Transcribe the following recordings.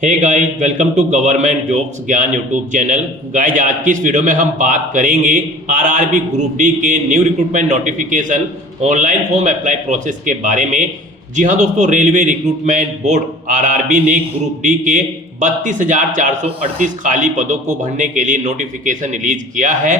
Hey guys, welcome to government jobs Gyan YouTube channel. Guys, आज की इस वीडियो में हम बात करेंगे आरआरबी ग्रुप डी के new recruitment notification online form apply process के बारे में। जी हाँ दोस्तों, रेलवे रिक्रूटमेंट बोर्ड आरआरबी ने ग्रुप डी के 32,438 खाली पदों को भरने के लिए नोटिफिकेशन रिलीज किया है।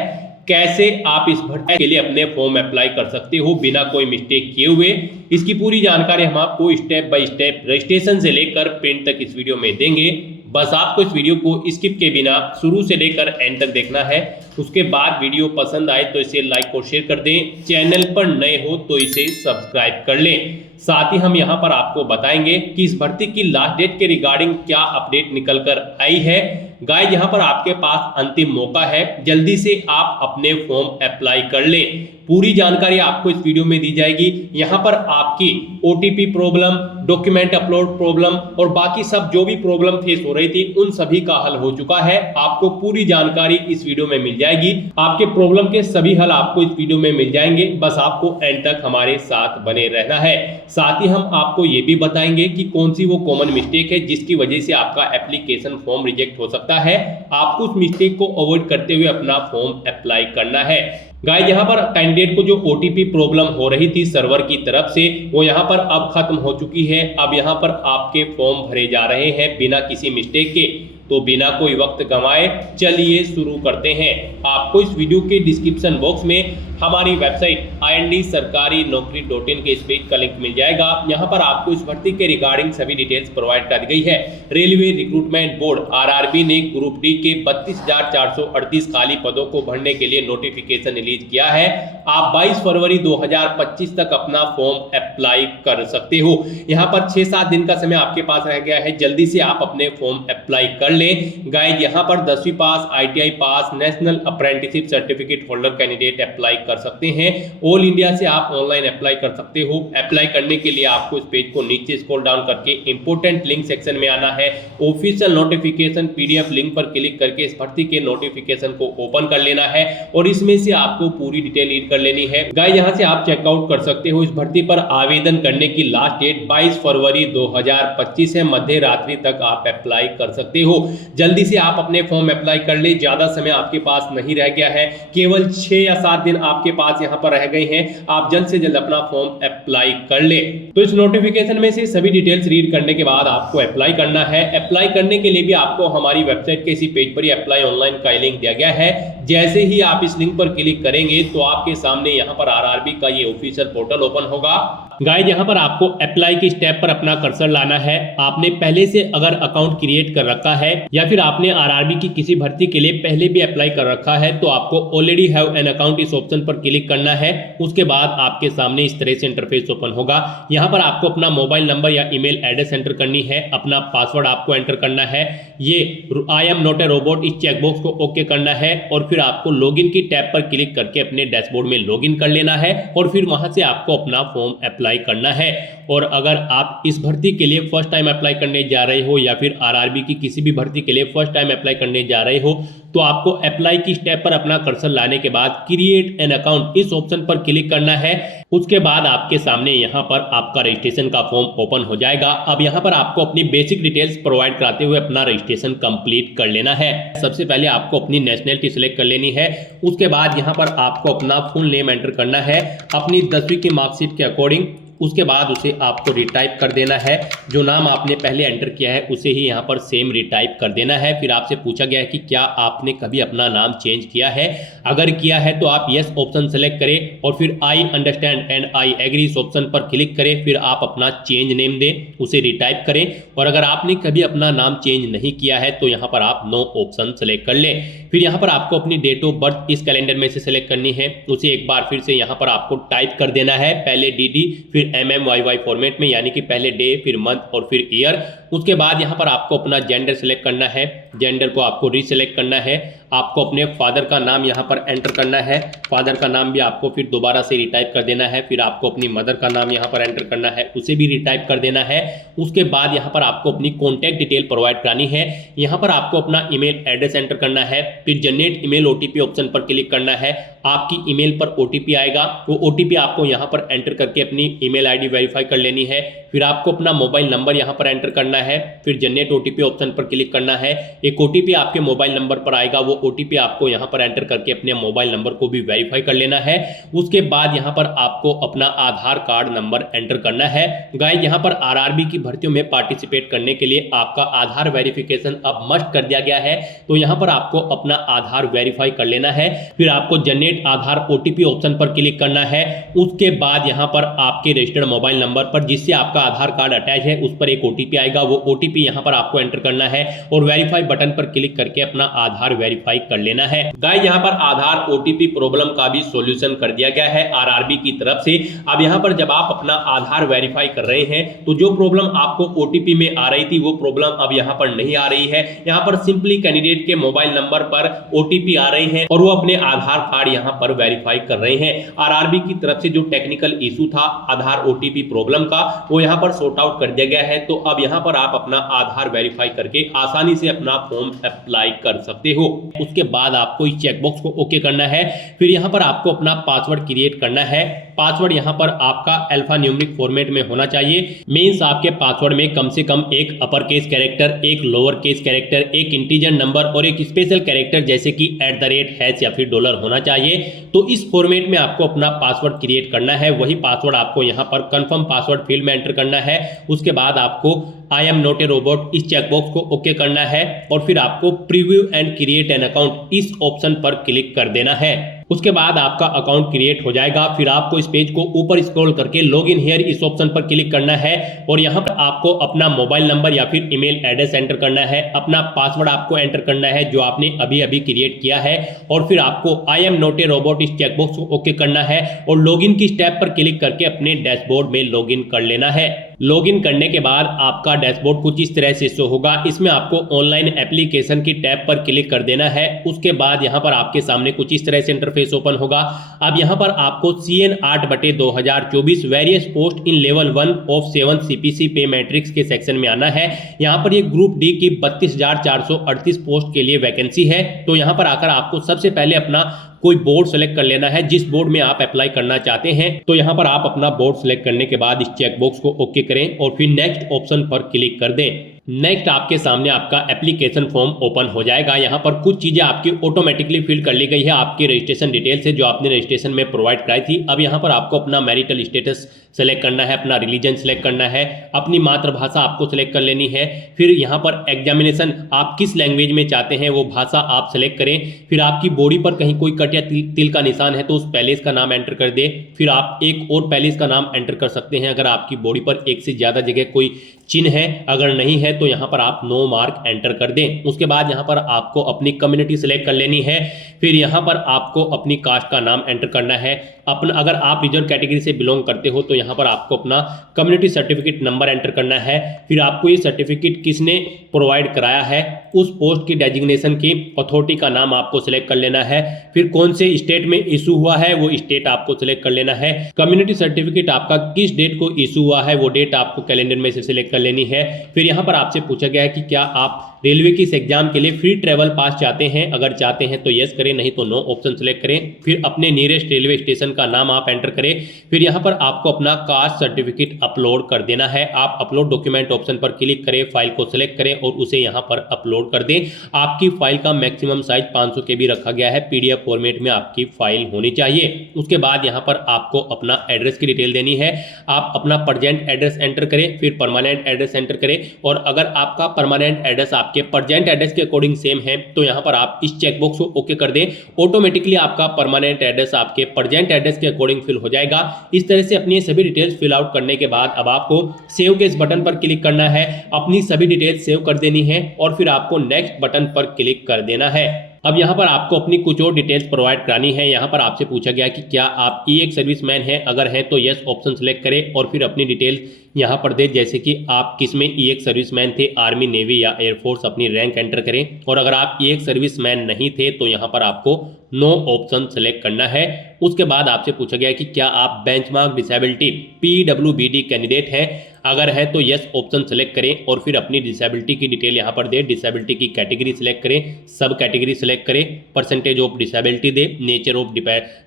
कैसे आप इस भर्ती के लिए अपने फॉर्म अप्लाई कर सकते हो बिना कोई मिस्टेक किए हुए, इसकी पूरी जानकारी हम आपको स्टेप बाय स्टेप रजिस्ट्रेशन से लेकर प्रिंट तक इस वीडियो में देंगे। बस आपको इस वीडियो को स्किप के बिना शुरू से लेकर एंड तक देखना है। उसके बाद वीडियो पसंद आए तो इसे लाइक और शेयर कर दें। चैनल पर नए हो तो इसे सब्सक्राइब कर लें। साथ ही हम यहाँ पर आपको बताएंगे कि इस भर्ती की लास्ट डेट के रिगार्डिंग क्या अपडेट निकल कर आई है। गाइस, यहाँ पर आपके पास अंतिम मौका है, जल्दी से आप अपने फॉर्म अप्लाई कर लें। पूरी जानकारी आपको इस वीडियो में दी जाएगी। यहाँ पर आपकी OTP problem, document upload problem और बाकी सब जो भी प्रॉब्लम फेस हो रही थी उन सभी का हल हो चुका है। आपको पूरी जानकारी इस वीडियो में मिल जाएगी। आपके प्रॉब्लम के सभी हल आपको इस वीडियो में मिल जाएंगे। बस आपको एंड तक हमारे साथ बने रहना है। साथ ही हम आपको ये भी बताएंगे कि कौन सी वो कॉमन मिस्टेक है जिसकी वजह से आपका एप्लीकेशन फॉर्म रिजेक्ट हो सकता है। आपको उस मिस्टेक को अवॉइड करते हुए अपना फॉर्म अप्लाई करना है। गाइस, यहाँ पर कैंडिडेट को जो ओटीपी प्रॉब्लम हो रही थी सर्वर की तरफ से, वो यहाँ पर अब खत्म हो चुकी है। अब यहाँ पर आपके फॉर्म भरे जा रहे हैं बिना किसी मिस्टेक के। तो बिना कोई वक्त गंवाए चलिए शुरू करते हैं। आपको इस वीडियो के डिस्क्रिप्शन बॉक्स में हमारी वेबसाइट ind-sarkari-naukri.in के इस पेज का लिंक मिल जाएगा। यहाँ पर आपको इस भर्ती के रिगार्डिंग सभी डिटेल्स प्रोवाइड कर दी गई है। रेलवे रिक्रूटमेंट बोर्ड आरआरबी ने ग्रुप डी के 32,438 खाली पदों को भरने के लिए नोटिफिकेशन रिलीज किया है। आप 22 फरवरी 2025 तक अपना फॉर्म अप्लाई कर सकते हो। यहाँ पर 6-7 दिन का समय आपके पास रह गया है, जल्दी से आप अपने फॉर्म अप्लाई कर गाइड, यहाँ पर 10वीं pass, ITI pass, national apprenticeship certificate holder candidate apply कर सकते हैं। ऑल इंडिया से आप ऑनलाइन अप्लाई कर सकते हो। अप्लाई करने के लिए आपको इस पेज को नीचे स्क्रॉल डाउन करके इंपोर्टेंट लिंक सेक्शन में आना है। ऑफिशियल नोटिफिकेशन पीडीएफ लिंक पर क्लिक करके इस भर्ती के नोटिफिकेशन को ओपन कर लेना है और इसमें से आपको पूरी डिटेल रीड कर लेनी है। गाइड, यहाँ से आप चेकआउट कर सकते हो। इस भर्ती पर आवेदन करने की लास्ट डेट 22 फरवरी 2025 है। मध्य रात्रि तक आप अप्लाई कर सकते हो। जल्दी से आप अपने फॉर्म अप्लाई कर ले। ज्यादा समय आपके पास नहीं रह गया है, केवल 6 या 7 दिन आपके पास यहाँ पर रह गए हैं। आप जल्द से जल्द अपना फॉर्म अप्लाई कर ले। तो इस नोटिफिकेशन में से सभी डिटेल्स रीड करने के बाद आपको अप्लाई करना है। अप्लाई करने के लिए भी आपको हमारी वेबसाइट के इसी पेज पर ही अप्लाई ऑनलाइन का लिंक दिया गया है। जैसे ही आप इस लिंक पर क्लिक करेंगे तो आपके सामने यहाँ पर आरआरबी का ये ऑफिशियल पोर्टल ओपन होगा। गाइड, यहाँ पर आपको अप्लाई की स्टेप पर अपना कर्सर लाना है। आपने पहले से अगर अकाउंट क्रिएट कर रखा है या फिर आपने आरआरबी की किसी भर्ती के लिए पहले भी अप्लाई कर रखा है तो आपको ऑलरेडी हैव एन अकाउंट इस ऑप्शन पर क्लिक करना है। उसके बाद आपके सामने इस तरह से इंटरफेस ओपन होगा। यहाँ पर आपको अपना मोबाइल नंबर या ईमेल एड्रेस एंटर करनी है। अपना पासवर्ड आपको एंटर करना है। ये I am not a robot इस चेकबॉक्स को ओके करना है और फिर आपको लॉगिन की टैब पर क्लिक करके अपने डैशबोर्ड में लॉगिन कर लेना है और फिर वहां से आपको अपना फॉर्म अप्लाई करना है। और अगर आप इस भर्ती के लिए फर्स्ट टाइम अप्लाई करने जा रहे हो या फिर आरआरबी की किसी भी भर्ती के लिए फर्स्ट टाइम अप्लाई करने जा रहे हो तो आपको अप्लाई की स्टेप पर अपना कर्सर लाने के बाद क्रिएट एन अकाउंट इस ऑप्शन पर क्लिक करना है। उसके बाद आपके सामने यहाँ पर आपका रजिस्ट्रेशन का फॉर्म ओपन हो जाएगा। अब यहाँ पर आपको अपनी बेसिक डिटेल्स प्रोवाइड कराते हुए अपना रजिस्ट्रेशन कंप्लीट कर लेना है। सबसे पहले आपको अपनी नेशनलिटी सिलेक्ट कर लेनी है। उसके बाद यहाँ पर आपको अपना फुल नेम एंटर करना है अपनी 10वीं की मार्कशीट के अकॉर्डिंग। उसके बाद उसे आपको रिटाइप कर देना है। जो नाम आपने पहले एंटर किया है उसे ही यहाँ पर सेम रिटाइप कर देना है। फिर आपसे पूछा गया है कि क्या आपने कभी अपना नाम चेंज किया है। अगर किया है तो आप यस ऑप्शन सेलेक्ट करें और फिर I understand and I agree इस ऑप्शन पर क्लिक करें। फिर आप अपना चेंज नेम दें, उसे रिटाइप करें। और अगर आपने कभी अपना नाम चेंज नहीं किया है तो यहाँ पर आप नो ऑप्शन सेलेक्ट कर लें। फिर यहाँ पर आपको अपनी डेट ऑफ बर्थ इस कैलेंडर में से सेलेक्ट करनी है। उसे एक बार फिर से यहाँ पर आपको टाइप कर देना है। पहले DD फिर MMYY फॉर्मेट में, यानी कि पहले डे फिर मंथ और फिर ईयर। उसके बाद यहाँ पर आपको अपना जेंडर सेलेक्ट करना है। जेंडर को आपको रीसेलेक्ट करना है। आपको अपने फादर का नाम यहाँ पर एंटर करना है। फादर का नाम भी आपको फिर दोबारा से रिटाइप कर देना है। फिर आपको अपनी मदर का नाम यहाँ पर एंटर करना है, उसे भी रिटाइप कर देना है। उसके बाद यहाँ पर आपको अपनी कॉन्टैक्ट डिटेल प्रोवाइड करानी है। यहाँ पर आपको अपना ईमेल एड्रेस एंटर करना है। फिर जनरेट ईमेल ओटीपी ऑप्शन पर क्लिक करना है। आपकी ईमेल पर ओटीपी आएगा, वो ओटीपी आपको यहाँ पर एंटर करके अपनी ईमेल आईडी वेरीफाई कर लेनी है। फिर आपको अपना मोबाइल नंबर यहाँ पर एंटर करना है, फिर जनरेट ओटीपी ऑप्शन पर क्लिक करना है। एक ओटीपी आपके मोबाइल नंबर पर आएगा, वो ओटीपी आपको यहाँ पर एंटर करके अपने मोबाइल नंबर को भी वेरीफाई कर लेना है। उसके बाद यहाँ पर आपको अपना आधार कार्ड नंबर एंटर करना है। गाइस यहाँ पर आरआरबी की भर्तियों में पार्टिसिपेट करने के लिए आपका आधार वेरिफिकेशन अब मस्ट कर दिया गया है, तो यहाँ पर आपको अपना आधार वेरीफाई कर लेना है। फिर आपको जनरेट आधार ओटीपी ऑप्शन पर क्लिक करना है। उसके बाद यहाँ पर आपके रजिस्टर्ड मोबाइल नंबर पर जिससे आपका आधार कार्ड अटैच है उस पर एक ओटीपी आएगा, वो ओटीपी यहाँ पर आपको एंटर करना है और वेरीफाई बटन पर क्लिक करके अपना आधार वेरीफाई कर लेना है। गाइस यहाँ पर आधार ओटीपी प्रॉब्लम का भी सॉल्यूशन कर दिया गया है आरआरबी की तरफ से। अब यहाँ पर जब आप अपना आधार वेरीफाई कर रहे हैं तो जो प्रॉब्लम आपको ओटीपी में आ रही थी वो प्रॉब्लम अब यहाँ पर नहीं आ रही है। यहाँ पर सिंपली कैंडिडेट के मोबाइल नंबर पर ओटीपी आ रहे हैं और वो अपने आधार कार्ड यहाँ पर वेरीफाई कर रहे हैं। आरआरबी की तरफ से जो टेक्निकल इशू था आधार ओटीपी प्रॉब्लम का वो यहाँ पर सॉर्ट आउट कर दिया गया है, तो अब यहाँ पर आप अपना आधार वेरीफाई करके आसानी से अपना फॉर्म अप्लाई कर सकते हो। उसके बाद आपको इस चेकबॉक्स को ओके करना है। फिर यहाँ पर आपको अपना पासवर्ड क्रिएट करना है। पासवर्ड यहाँ पर आपका अल्फा न्यूमेरिक फॉर्मेट में होना चाहिए। मींस आपके पासवर्ड में कम से कम एक अपर केस कैरेक्टर, एक लोअर केस कैरेक्टर, एक इंटीजर नंबर और एक स्पेशल कैरेक्टर जैसे कि @ या फिर डॉलर होना चाहिए। तो इस फॉर्मेट में आपको अपना पासवर्ड क्रिएट करना है। वही पासवर्ड आपको यहाँ पर कंफर्म पासवर्ड फील्ड में एंटर करना है। उसके बाद आपको I am not a robot इस चेकबॉक्स को ओके करना है और फिर आपको preview and create an account इस ऑप्शन पर क्लिक कर देना है। उसके बाद आपका अकाउंट क्रिएट हो जाएगा। फिर आपको इस पेज को ऊपर स्क्रॉल करके लॉग इन हियर इस ऑप्शन पर क्लिक करना है और यहाँ पर आपको अपना मोबाइल नंबर या फिर ईमेल एड्रेस एंटर करना है। अपना पासवर्ड आपको एंटर करना है जो आपने अभी अभी क्रिएट किया है और फिर आपको I am not a robot इस चेकबॉक्स को ओके करना है और लॉगिन की स्टेप पर क्लिक करके अपने डैशबोर्ड में लॉगिन कर लेना है। लॉगिन करने के बाद आपका डैशबोर्ड कुछ इस तरह से शो होगा। इसमें आपको ऑनलाइन एप्लीकेशन की टैब पर क्लिक कर देना है। उसके बाद यहाँ पर आपके सामने कुछ इस तरह से इंटरफेस ओपन होगा। अब यहाँ पर आपको CN 8/2024 various post in level 1 of 7 CPC पे मैट्रिक्स के सेक्शन में आना है। यहाँ पर ये ग्रुप डी की 32,438 पोस्ट के लिए वैकेंसी है। तो यहाँ पर आकर आपको सबसे पहले अपना कोई बोर्ड सेलेक्ट कर लेना है जिस बोर्ड में आप अप्लाई करना चाहते हैं। तो यहाँ पर आप अपना बोर्ड सेलेक्ट करने के बाद इस चेकबॉक्स को ओके करें और फिर नेक्स्ट ऑप्शन पर क्लिक कर दें। नेक्स्ट आपके सामने आपका एप्लीकेशन फॉर्म ओपन हो जाएगा। यहाँ पर कुछ चीजें आपकी ऑटोमेटिकली फिल कर ली गई है। आपकी रजिस्ट्रेशन डिटेल्स है जो आपने रजिस्ट्रेशन में प्रोवाइड कराई थी। अब यहाँ पर आपको अपना मैरिटल स्टेटस सेलेक्ट करना है, अपना रिलीजन सेलेक्ट करना है, अपनी मातृभाषा आपको सेलेक्ट कर लेनी है। फिर यहाँ पर एग्जामिनेशन आप किस लैंग्वेज में चाहते हैं वो भाषा आप सेलेक्ट करें। फिर आपकी बॉडी पर कहीं कोई कट या तिल का निशान है तो उस पैलेस का नाम एंटर कर दे। फिर आप एक और पैलेस का नाम एंटर कर सकते हैं अगर आपकी बॉडी पर एक से ज्यादा जगह कोई चिन्ह है। अगर नहीं है तो यहाँ पर आप नो मार्क एंटर कर दें। उसके बाद यहाँ पर आपको अपनी कम्युनिटी सेलेक्ट कर लेनी है। फिर यहाँ पर आपको अपनी कास्ट का नाम एंटर करना है। अपना अगर आप रिजर्व कैटेगरी से बिलोंग करते हो तो यहाँ पर आपको अपना कम्युनिटी सर्टिफिकेट नंबर एंटर करना है। फिर आपको ये सर्टिफिकेट किसने प्रोवाइड कराया है उस पोस्ट की डेजिग्नेशन की अथॉरिटी का नाम आपको सिलेक्ट कर लेना है। फिर कौन से स्टेट में इशू हुआ है वो स्टेट आपको सिलेक्ट कर लेना है। कम्युनिटी सर्टिफिकेट आपका किस डेट को इशू हुआ है वो डेट आपको कैलेंडर में से सिलेक्ट कर लेनी है। फिर यहाँ पर आपसे पूछा गया है कि क्या आप रेलवे की इस एग्जाम के लिए फ्री ट्रेवल पास चाहते हैं। अगर चाहते हैं तो यस करें, नहीं तो नो ऑप्शन सेलेक्ट करें। फिर अपने नियरेस्ट रेलवे स्टेशन का नाम आप एंटर करें। फिर यहाँ पर आपको अपना कास्ट सर्टिफिकेट अपलोड कर देना है। आप अपलोड डॉक्यूमेंट ऑप्शन पर क्लिक करें, फाइल को सिलेक्ट करें और उसे यहाँ पर अपलोड कर दें। आपकी फाइल का मैक्सिमम साइज 500 KB रखा गया है। PDF फॉर्मेट में आपकी फाइल होनी चाहिए। उसके बाद यहाँ पर आपको अपना एड्रेस की डिटेल देनी है। आप अपना प्रेजेंट एड्रेस एंटर करें, फिर परमानेंट एड्रेस एंटर करें और अगर आपका परमानेंट एड्रेस आपके प्रेजेंट एड्रेस के अकॉर्डिंग सेम है तो यहाँ पर आप इस चेकबॉक्स को ओके कर दें। ऑटोमेटिकली आपका परमानेंट एड्रेस आपके प्रेजेंट एड्रेस के अकॉर्डिंग फिल हो जाएगा। इस तरह से अपनी सभी डिटेल्स फिल आउट करने के बाद अब आपको सेव के इस बटन पर क्लिक करना है। अपनी सभी डिटेल्स सेव कर देनी है और फिर आपको नेक्स्ट बटन पर क्लिक कर देना है। अब यहाँ पर आपको अपनी कुछ और डिटेल्स प्रोवाइड करानी है। यहाँ पर आपसे पूछा गया कि क्या आप एक सर्विसमैन हैं। अगर हैं तो यस ऑप्शन सेलेक्ट करें और फिर अपनी डिटेल्स यहाँ पर दे, जैसे कि आप किस में एक सर्विसमैन थे, आर्मी, नेवी या एयरफोर्स, अपनी रैंक एंटर करें। और अगर आप एक सर्विसमैन नहीं थे तो यहाँ पर आपको नो ऑप्शन सेलेक्ट करना है। उसके बाद आपसे पूछा गया कि क्या आप बेंचमार्क डिसेबिलिटी PWBD कैंडिडेट हैं। अगर है तो यस ऑप्शन सेलेक्ट करें और फिर अपनी डिसेबिलिटी की डिटेल यहाँ पर दे, डिसेबिलिटी की कैटेगरी सिलेक्ट करें, सब कैटेगरी सिलेक्ट करें, परसेंटेज ऑफ डिसेबिलिटी दे, नेचर ऑफ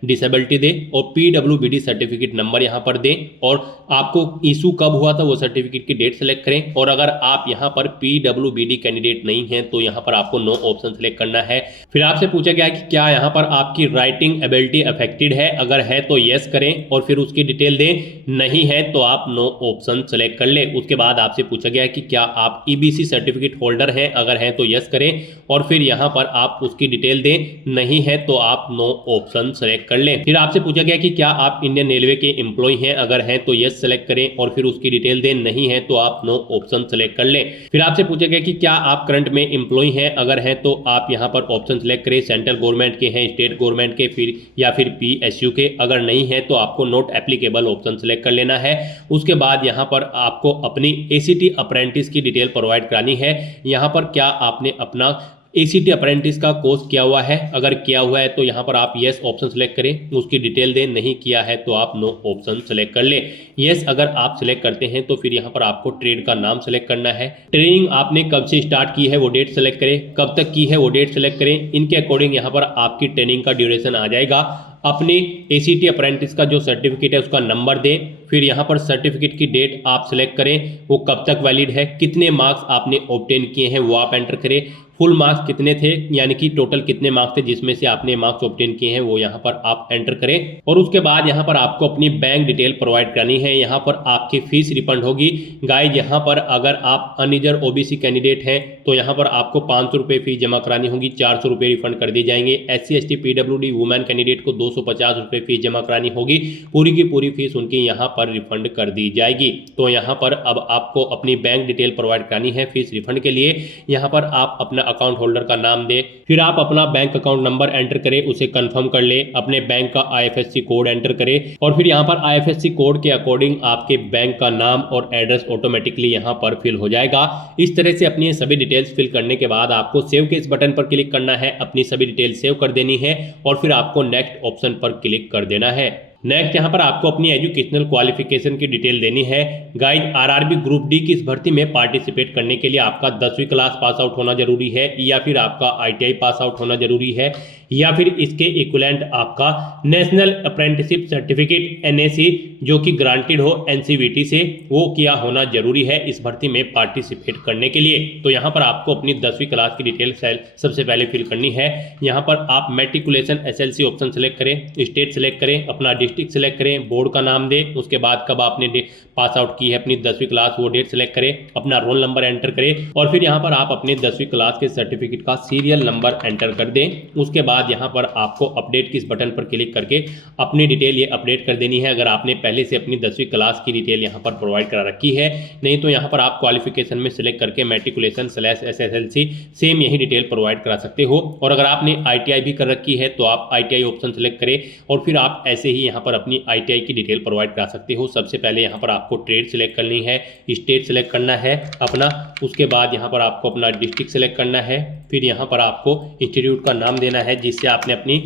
डिसेबिलिटी दे और PWBD सर्टिफिकेट नंबर यहाँ पर दें और आपको इशू कब हुआ था वो सर्टिफिकेट की डेट सेलेक्ट करें। और अगर आप यहाँ पर PWBD कैंडिडेट नहीं हैं तो यहाँ पर आपको नो ऑप्शन सेलेक्ट करना है। फिर आपसे पूछा गया कि क्या यहाँ पर आपकी राइटिंग एबिलिटी अफेक्टेड है, अगर है तो यस करें और फिर उसकी डिटेल दें, नहीं है तो आप नो ऑप्शन सेलेक्ट कर ले। उसके बाद आपसे पूछा गया कि क्या आप EBC सर्टिफिकेट होल्डर हैं, अगर हैं तो यस करें और फिर यहाँ पर आप उसकी डिटेल दें, नहीं है तो आप नो ऑप्शन सेलेक्ट कर लें। फिर आपसे पूछा गया कि क्या आप इंडियन रेलवे के एम्प्लॉय हैं, अगर हैं तो यस सेलेक्ट करें और फिर उसकी डिटेल दें, नहीं है तो आप नो ऑप्शन सेलेक्ट कर लें। फिर आपसे पूछा गया कि क्या आप करंट में एम्प्लॉय हैं, अगर हैं तो आप यहाँ पर ऑप्शन सेलेक्ट करें, सेंट्रल गवर्नमेंट के हैं, स्टेट गवर्नमेंट के फिर या फिर PSU के, अगर नहीं है तो आपको नॉट एप्लीकेबल ऑप्शन सेलेक्ट कर लेना है। उसके बाद यहाँ पर आपको अपनी ACT अप्रेंटिस की डिटेल प्रोवाइड करानी है। यहाँ पर क्या आपने अपना ACT अप्रेंटिस का कोर्स किया हुआ है, अगर किया हुआ है तो यहाँ पर आप यस ऑप्शन सेलेक्ट करें, उसकी डिटेल दें, नहीं किया है तो आप नो ऑप्शन सेलेक्ट कर लें। यस अगर आप सेलेक्ट करते हैं तो फिर यहाँ पर आपको ट्रेड का नाम सेलेक्ट करना है, ट्रेनिंग आपने कब से स्टार्ट की है वो डेट सेलेक्ट करें, कब तक की है वो डेट सेलेक्ट करें, इनके अकॉर्डिंग यहाँ पर आपकी ट्रेनिंग का ड्यूरेशन आ जाएगा। अपने ACT अप्रेंटिस का जो सर्टिफिकेट है उसका नंबर दें, फिर यहाँ पर सर्टिफिकेट की डेट आप सेलेक्ट करें, वो कब तक वैलिड है, कितने मार्क्स आपने ऑब्टेन किए हैं वो आप एंटर करें, फुल मार्क्स कितने थे यानी कि टोटल कितने मार्क्स थे जिसमें से आपने मार्क्स ऑब्टेन किए हैं वो यहाँ पर आप एंटर करें। और उसके बाद यहाँ पर आपको अपनी बैंक डिटेल प्रोवाइड करनी है, यहाँ पर आपकी फीस रिफंड होगी। गाइज यहाँ पर अगर आप अनरिजर्व OBC कैंडिडेट हैं तो यहाँ पर आपको 500 रुपये फीस जमा करानी होगी, 400 रुपये रिफंड कर दिए जाएंगे। SC ST PWD women candidate को 250 रुपये फीस जमा करानी होगी, पूरी की पूरी फीस उनकी यहाँ पर रिफंड कर दी जाएगी। तो यहाँ पर अब आपको अपनी बैंक डिटेल प्रोवाइड करानी है फीस रिफंड के लिए। यहाँ पर आप अपना अकाउंट होल्डर का नाम दे, फिर आप अपना बैंक अकाउंट नंबर एंटर करें, उसे कंफर्म कर ले, अपने बैंक का IFSC कोड एंटर करें और फिर यहाँ पर IFSC कोड के अकॉर्डिंग आपके बैंक का नाम और एड्रेस ऑटोमेटिकली यहाँ पर फिल हो जाएगा। इस तरह से अपनी सभी डिटेल्स फिल करने के बाद आपको सेव के इस बटन पर क्लिक करना है, अपनी सभी डिटेल्स सेव कर देनी है और फिर आपको नेक्स्ट ऑप्शन पर क्लिक कर देना है। नेक्स्ट यहाँ पर आपको अपनी एजुकेशनल क्वालिफिकेशन की डिटेल देनी है। गाइज RRB ग्रुप डी की इस भर्ती में पार्टिसिपेट करने के लिए आपका 10वीं क्लास पास आउट होना जरूरी है या फिर आपका ITI पास आउट होना जरूरी है या फिर इसके इक्विवेलेंट आपका नेशनल अप्रेंटिसशिप सर्टिफिकेट NAC जो कि ग्रांटेड हो NCVT से, वो किया होना जरूरी है इस भर्ती में पार्टिसिपेट करने के लिए। तो यहाँ पर आपको अपनी 10वीं क्लास की डिटेल सबसे पहले फिल करनी है। यहाँ पर आप मैट्रिकुलेशन SLC ऑप्शन सेलेक्ट करें, स्टेट सेलेक्ट करें, अपना डिस्ट्रिक्ट सेलेक्ट करें, बोर्ड का नाम दें, उसके बाद कब आपने पास आउट की है अपनी 10वीं क्लास वो डेट सेलेक्ट करें, अपना रोल नंबर एंटर करें और फिर यहाँ पर आप अपने 10वीं क्लास के सर्टिफिकेट का सीरियल नंबर एंटर कर दें। उसके बाद यहाँ पर आपको अपडेट किस बटन पर क्लिक करके अपनी डिटेल ये अपडेट कर देनी है, अगर आपने पहले से अपनी 10वीं क्लास की डिटेल यहाँ पर प्रोवाइड करा रखी है। नहीं तो यहाँ पर आप क्वालिफिकेशन में सिलेक्ट करके मैट्रिकुलेशन /SSLC सेम यही डिटेल प्रोवाइड करा सकते हो। और अगर आपने ITI भी कर रखी है तो आप ITI ऑप्शन सेलेक्ट करें और फिर आप ऐसे ही यहाँ पर अपनी ITI की डिटेल प्रोवाइड करा सकते हो। सबसे पहले यहाँ पर आपको ट्रेड सेलेक्ट करनी है, स्टेट सेलेक्ट करना है अपना, उसके बाद यहाँ पर आपको अपना डिस्ट्रिक्ट सेलेक्ट करना है, फिर यहाँ पर आपको इंस्टीट्यूट का नाम देना है जिससे आपने अपनी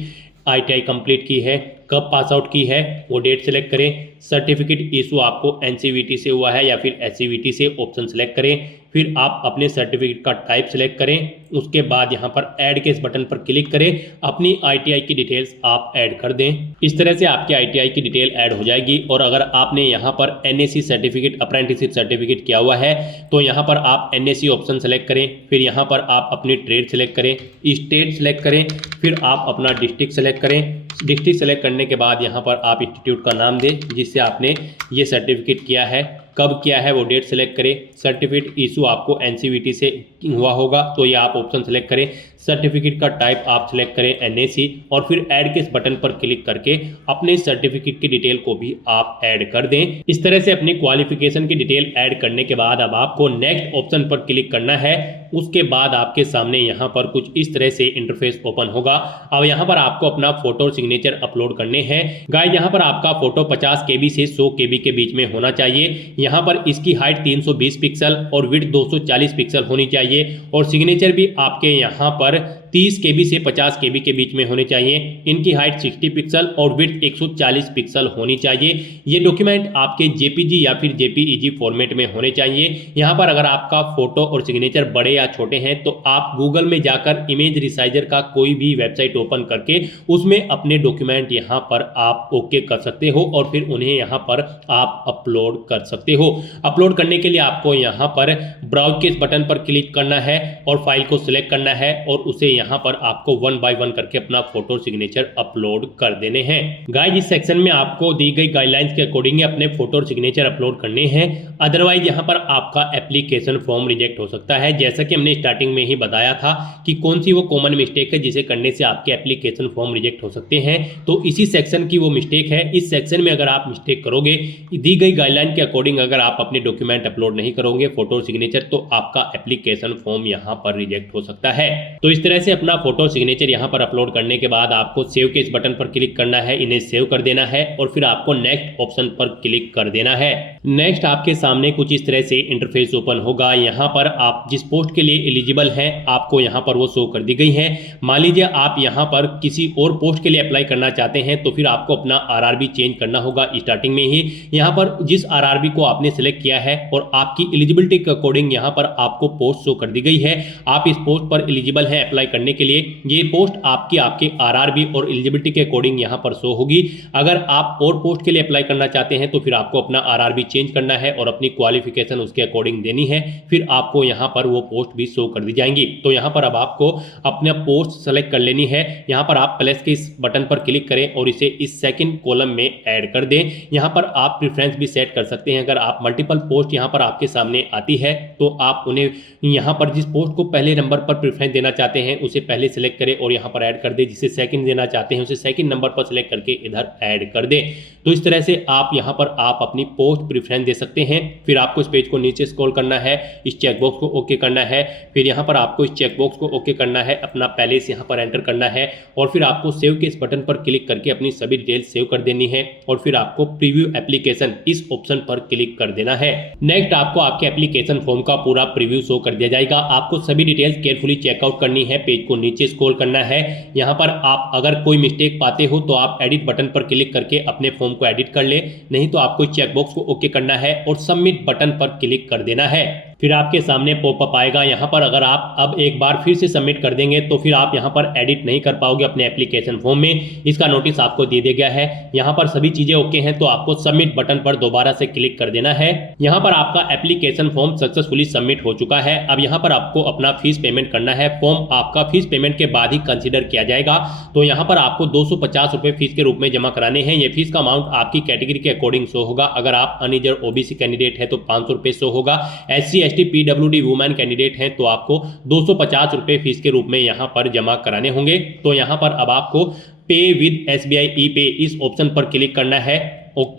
ITI कंप्लीट की है, कब पास आउट की है वो डेट सेलेक्ट करें, सर्टिफिकेट इशू आपको NCVT से हुआ है या फिर SCVT से ऑप्शन सेलेक्ट करें, फिर आप अपने सर्टिफिकेट का टाइप सेलेक्ट करें। उसके बाद यहाँ पर ऐड के इस बटन पर क्लिक करें, अपनी ITI की डिटेल्स आप ऐड कर दें। इस तरह से आपकी ITI की डिटेल ऐड हो जाएगी। और अगर आपने यहाँ पर NAC सर्टिफिकेट अप्रेंटिसशिप सर्टिफिकेट किया हुआ है तो यहाँ पर आप NAC ऑप्शन सेलेक्ट करें, फिर यहाँ पर आप अपनी ट्रेड सेलेक्ट करें, स्टेट सेलेक्ट करें, फिर आप अपना डिस्ट्रिक्ट सेलेक्ट करें। डिस्ट्रिक्ट सेलेक्ट करने के बाद यहाँ पर आप इंस्टीट्यूट का नाम दें जिससे आपने ये सर्टिफिकेट किया है, कब किया है वो डेट सेलेक्ट करें। सर्टिफिकेट इशू आपको NCVT से हुआ होगा तो ये आप ऑप्शन सेलेक्ट करें, सर्टिफिकेट का टाइप आप सेलेक्ट करें NAC और फिर ऐड के इस बटन पर क्लिक करके अपने सर्टिफिकेट की डिटेल को भी आप ऐड कर दें। इस तरह से अपनी क्वालिफिकेशन की डिटेल ऐड करने के बाद अब आपको नेक्स्ट ऑप्शन पर क्लिक करना है। उसके बाद आपके सामने यहाँ पर कुछ इस तरह से इंटरफेस ओपन होगा। अब यहाँ पर आपको अपना फोटो और सिग्नेचर अपलोड करने हैं। गाइस यहाँ पर आपका फोटो 50 KB से 100 KB के बीच में होना चाहिए। यहाँ पर इसकी हाइट 320 पिक्सल और विड्थ 240 पिक्सल होनी चाहिए और सिग्नेचर भी आपके यहाँ पर 30 KB से 50 KB के बीच में होने चाहिए। इनकी हाइट 60 पिक्सल और विड्थ 140 पिक्सल होनी चाहिए। ये डॉक्यूमेंट आपके JPG या फिर JPEG फॉर्मेट में होने चाहिए। यहाँ पर अगर आपका फोटो और सिग्नेचर बड़े या छोटे हैं तो आप गूगल में जाकर इमेज रिसाइजर का कोई भी वेबसाइट ओपन करके उसमें अपने डॉक्यूमेंट यहाँ पर आप ओके कर सकते हो और फिर उन्हें यहाँ पर आप अपलोड कर सकते हो। अपलोड करने के लिए आपको यहाँ पर ब्राउज के इस बटन पर क्लिक करना है और फाइल को सिलेक्ट करना है और उसे यहाँ पर आपको 1 बाय 1 करके अपना फोटो सिग्नेचर अपलोड कर देने हैं। गाइस इस सेक्शन में आपको दी गई गाइडलाइंस के अकॉर्डिंग अपने फोटो और सिग्नेचर अपलोड करने हैं, अदरवाइज यहाँ पर आपका एप्लीकेशन फॉर्म रिजेक्ट हो सकता है। जैसा कि हमने स्टार्टिंग में ही बताया था कि कौन सी वो कॉमन मिस्टेक है जिसे करने से आपके एप्लीकेशन फॉर्म रिजेक्ट हो सकते हैं, तो इसी सेक्शन की वो मिस्टेक है। इस सेक्शन में अगर आप मिस्टेक करोगे, दी गई गाइडलाइन के अकॉर्डिंग अगर आप अपने डॉक्यूमेंट अपलोड नहीं करोगे फोटो और सिग्नेचर, तो आपका एप्लीकेशन फॉर्म यहाँ पर रिजेक्ट हो सकता है। तो इस तरह से अपना फोटो सिग्नेचर यहाँ पर अपलोड करने के बाद आपको सेव के इस बटन पर क्लिक करना है, इन्हें सेव कर देना है और फिर आपको नेक्स्ट ऑप्शन पर क्लिक कर देना है। नेक्स्ट आपके सामने कुछ इस तरह से इंटरफेस ओपन होगा। यहाँ पर आप जिस पोस्ट के लिए एलिजिबल हैं आपको यहाँ पर वो शो कर दी गई है। मान लीजिए आप यहाँ पर किसी और पोस्ट के लिए अप्लाई करना चाहते हैं तो फिर आपको अपना RRB चेंज करना होगा। स्टार्टिंग में ही यहाँ पर जिस RRB को आपने सिलेक्ट किया है और आपकी एलिजिबिलिटी के अकॉर्डिंग यहाँ पर आपको पोस्ट शो कर दी गई है। आप इस पोस्ट पर एलिजिबल हैं अप्लाई करने के लिए। ये पोस्ट आपके RRB और एलिजिबिलिटी के अकॉर्डिंग यहाँ पर शो होगी। अगर आप और पोस्ट के लिए अप्लाई करना चाहते हैं तो फिर आपको अपना RRB चेंज करना है और अपनी क्वालिफिकेशन उसके अकॉर्डिंग देनी है, फिर आपको यहाँ पर वो पोस्ट भी शो कर दी जाएंगी। तो यहाँ पर अब आपको अपना पोस्ट सेलेक्ट कर लेनी है। यहाँ पर आप प्लस के इस बटन पर क्लिक करें और इसे इस सेकंड कॉलम में ऐड कर दें। यहाँ पर आप प्रेफरेंस भी सेट कर सकते हैं। अगर आप मल्टीपल पोस्ट यहाँ पर आपके सामने आती है तो आप उन्हें यहाँ पर जिस पोस्ट को पहले नंबर पर प्रेफरेंस देना चाहते हैं उसे पहले सिलेक्ट करें और यहाँ पर ऐड कर दें। जिसे सेकंड देना चाहते हैं उसे सेकंड नंबर पर सिलेक्ट करके इधर ऐड कर दें। तो इस तरह से आप यहाँ पर आप अपनी पोस्ट प्रेफरेंस दे सकते हैं। फिर आपको इस पेज को नीचे स्क्रॉल करना है, इस चेकबॉक्स को ओके करना है। फिर यहाँ पर आपको इस चेकबॉक्स को ओके करना है, अपना पैलेस यहाँ पर एंटर करना है और फिर आपको सेव के इस बटन पर क्लिक करके अपनी सभी डिटेल्स सेव कर देनी है और फिर आपको प्रीव्यू एप्लीकेशन इस ऑप्शन पर क्लिक कर देना है। नेक्स्ट आपको आपके एप्लीकेशन फॉर्म का पूरा प्रीव्यू शो कर दिया जाएगा। आपको सभी डिटेल्स केयरफुली चेकआउट करनी है, पेज को नीचे स्क्रॉल करना है। यहाँ पर आप अगर कोई मिस्टेक पाते हो तो आप एडिट बटन पर क्लिक करके अपने फॉर्म को एडिट कर ले, नहीं तो आपको चेकबॉक्स को ओके करना है और सबमिट बटन पर क्लिक कर देना है। फिर आपके सामने पॉपअप आएगा। यहाँ पर अगर आप अब एक बार फिर से सबमिट कर देंगे तो फिर आप यहाँ पर एडिट नहीं कर पाओगे अपने एप्लीकेशन फॉर्म में। इसका नोटिस आपको दे दिया गया है। यहाँ पर सभी चीजें ओके हैं तो आपको सबमिट बटन पर दोबारा से क्लिक कर देना है। यहाँ पर आपका एप्लीकेशन फॉर्म सक्सेसफुली सबमिट हो चुका है। अब यहाँ पर आपको अपना फीस पेमेंट करना है। फॉर्म आपका फीस पेमेंट के बाद ही कंसिडर किया जाएगा। तो यहाँ पर आपको 250 रुपये फीस के रूप में जमा कराने हैं। ये फीस का अमाउंट आपकी कैटेगरी के अकॉर्डिंग शो होगा। अगर आप अनरिजर्व OBC कैंडिडेट है तो 500 रुपये शो होगा। SC ST PWD women candidate हैं तो आपको 250 रुपये फीस के रूप में यहाँ पर जमा कराने होंगे। तो यहाँ पर अब आपको पे विद SBI ePay इस ऑप्शन पर क्लिक करना है।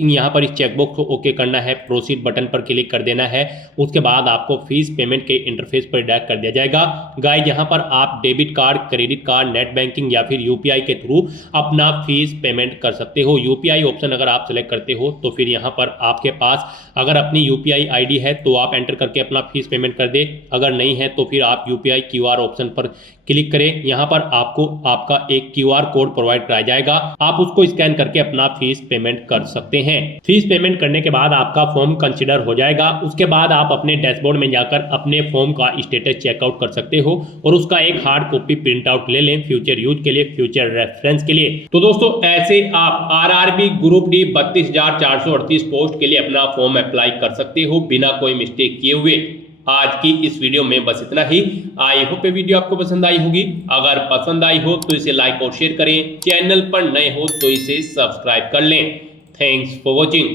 यहाँ पर इस चेकबॉक्स को ओके करना है, प्रोसीड बटन पर क्लिक कर देना है। उसके बाद आपको फीस पेमेंट के इंटरफेस पर डायरेक्ट कर दिया जाएगा। गाइस यहाँ पर आप debit card, credit card, net banking या फिर UPI के थ्रू अपना फीस पेमेंट कर सकते हो। UPI ऑप्शन अगर आप सेलेक्ट करते हो तो फिर यहाँ पर आपके पास अगर अपनी UPI ID है तो आप एंटर करके अपना फीस पेमेंट कर दे। अगर नहीं है तो फिर आप UPI QR ऑप्शन पर क्लिक करें। यहाँ पर आपको आपका एक QR कोड प्रोवाइड कराया जाएगा, आप उसको स्कैन करके अपना फीस पेमेंट कर सकते हैं। फीस पेमेंट करने के बाद आपका फॉर्म कंसीडर हो जाएगा। उसके बाद आप अपने डैशबोर्ड में जाकर अपने फॉर्म का स्टेटस चेकआउट कर सकते हो और उसका एक हार्ड कॉपी प्रिंट आउट ले लें फ्यूचर यूज के लिए, फ्यूचर रेफरेंस के लिए। तो दोस्तों ऐसे आप RRB ग्रुप D 32,438 पोस्ट के लिए अपना फॉर्म अप्लाई कर सकते हो बिना कोई मिस्टेक किए हुए। आज की इस वीडियो में बस इतना ही। आई होप ये वीडियो आपको पसंद आई होगी। अगर पसंद आई हो तो इसे लाइक और शेयर करें। चैनल पर नए हो तो इसे सब्सक्राइब कर लें। Thanks for watching.